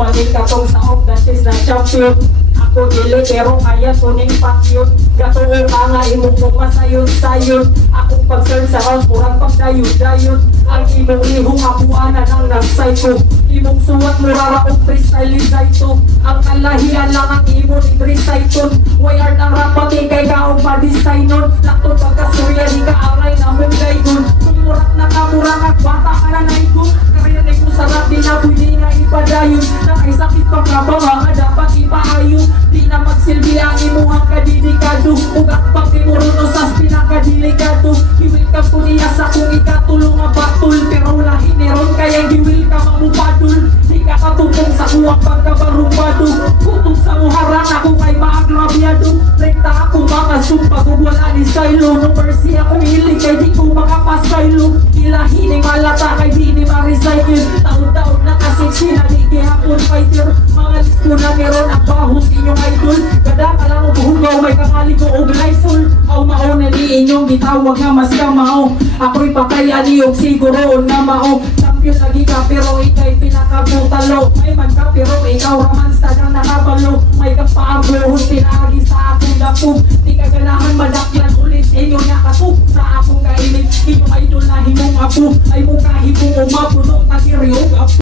Bumalik katong sa off that is na champion. Ako dili pero kaya tuning pakyot. Gatuo ka nga imong pumasayon-sayon. Akong pag-serve sa house, murang pagdayon-dayon. Ang imong lihong apuanan ang nag-psycho. Imong suwat murara o freestyle to. Ang kalahian lang ang imong i-reciton. Why are nang rapati kay kaong pa-design nun. Lakto pagkasuya di ka aray na mong gaygon. Kung murak na ka murang at bata ka na naikon. Kariyan ay kung sarap din na pwede nga ipadayon. Na ay sakit pa ka ba nga dapat ipaayon. Di na magsilbi ang imuhang kadidikado. Ugat pang imuruno sa pinakadelikado. I-welcome ko niya sa kung ikatulong nga batul. Pero lahi neron kaya i-welcome ang mupadul. Di ka katutong sa kuwang pagkabarumbado. Kutong sa muharang ako kay maagrabyado. Rekta ako mga sumpa kung wala ni Silo. No mercy ako hilig kay di ko makapasaylo. Ilahining malata kay di ni ma-recycle. Taon-taon na kasiksi na di gihapon fighter. Mga lisko na meron ang bahos inyong idol. Kada ka lang o buhugaw may kakaligo o glycol. Aw mao na ni inyong gitawag nga mas kamao. Ako'y pataya niyog siguro na mao. Champion lagi ka pero ikay pinakabutalo. May man ka pero ikaw raman sa kang nakabalo. May kapaablohon pinagi sa akong dapog. Di ka ganahan madaklan ulit inyo nakatug. Sa akong kainit inyong idol na himong apo. Ay mong kahimong umapuno na siriog apo.